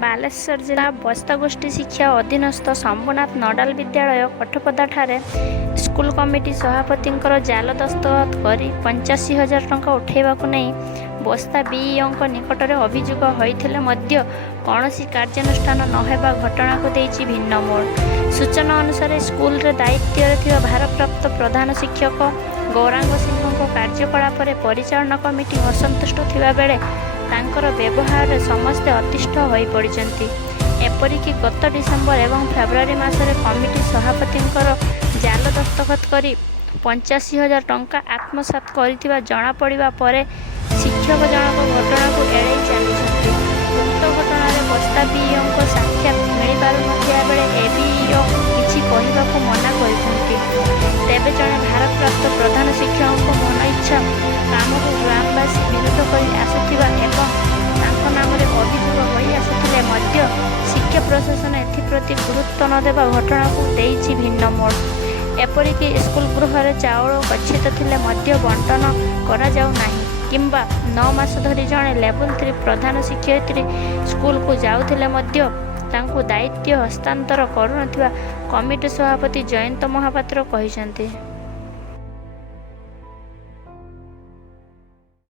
ବାଲେଶ୍ୱର ଜିଲ୍ଲା ବସ୍ତା ଗୋଷ୍ଠୀ ଶିକ୍ଷା ଅଧୀନସ୍ଥ ଶମ୍ଭୁନାଥ ନଡାଲ ବିଦ୍ୟାଳୟ କଠପଦାଠାରେ ସ୍କୁଲ କମିଟି ସଭାପତିଙ୍କର ଜାଲ ଦସ୍ତଖତ କରି 85,000 ଟଙ୍କା ଉଠାଇବାକୁ ନେଇ ବସ୍ତା ବିଇଓଙ୍କ ନିକଟରେ ଅଭିଯୋଗ ହୋଇଥିଲେ ମଧ୍ୟ କୌଣସି କାର୍ଯ୍ୟାନୁଷ୍ଠାନ ନ ହେବା ଘଟଣାକୁ ଦେଇଛି ଭିନ୍ନ ମୋଡ଼। ସୂଚନା ଅନୁସାରେ ସ୍କୁଲରେ ଦାୟିତ୍ୱରେ ଥିବା ଭାରପ୍ରାପ୍ତ ପ୍ରଧାନ ଶିକ୍ଷକ ଗୌରାଙ୍ଗ ସିଂହଙ୍କ କାର୍ଯ୍ୟକଳାପରେ ପରିଚାଳନା କମିଟି ଅସନ୍ତୁଷ୍ଟ ଥିବାବେଳେ ତାଙ୍କର ବ୍ୟବହାରରେ ସମସ୍ତେ ଅତିଷ୍ଠ ହୋଇପଡ଼ିଛନ୍ତି। ଏପରିକି ଗତ ଡିସେମ୍ବର ଏବଂ ଫେବୃଆରୀ ମାସରେ କମିଟି ସଭାପତିଙ୍କର ଜାଲ ଦସ୍ତଖତ କରି 85,000 ଟଙ୍କା ଆତ୍ମସାତ କରିଥିବା ଜଣାପଡ଼ିବା ପରେ ଶିକ୍ଷକ ଜଣକ ଘଟଣାକୁ ଏଡ଼ାଇ ଚାଲିଛନ୍ତି। ଉକ୍ତ ଘଟଣାରେ ବସ୍ତା ବିଇଓଙ୍କ ସାକ୍ଷାତ ମିଳିପାରୁନଥିବା ବେଳେ ଏବିଇଓ କିଛି କହିବାକୁ ମନା କରିଛନ୍ତି। ତେବେ ଜଣେ ଭାରପ୍ରାପ୍ତ ପ୍ରଧାନ ଶିକ୍ଷକଙ୍କ ମନଇଚ୍ଛା କାମକୁ ଗ୍ରାମବାସୀ ବିରୋଧ କରି ଆସୁଥିବା ଏବଂ ତାଙ୍କ ନାମରେ ଅଭିଯୋଗ ହୋଇ ଆସୁଥିଲେ ମଧ୍ୟ ଶିକ୍ଷା ପ୍ରଶାସନ ଏଥିପ୍ରତି ଗୁରୁତ୍ୱ ନ ଦେବା ଘଟଣାକୁ ଦେଇଛି ଭିନ୍ନ ମୋଡ଼। ଏପରିକି ସ୍କୁଲ ଗୃହରେ ଚାଉଳ ଗଚ୍ଛିତ ଥିଲେ ମଧ୍ୟ ବଣ୍ଟନ କରାଯାଉ ନାହିଁ କିମ୍ବା 9 ମାସ ଧରି ଜଣେ ଲେଭେଲ 3 ପ୍ରଧାନ ଶିକ୍ଷୟିତ୍ରୀ ସ୍କୁଲକୁ ଯାଉଥିଲେ ମଧ୍ୟ ତାଙ୍କୁ ଦାୟିତ୍ୱ ହସ୍ତାନ୍ତର କରୁନଥିବା କମିଟି ସଭାପତି ଜୟନ୍ତ ମହାପାତ୍ର କହିଛନ୍ତି।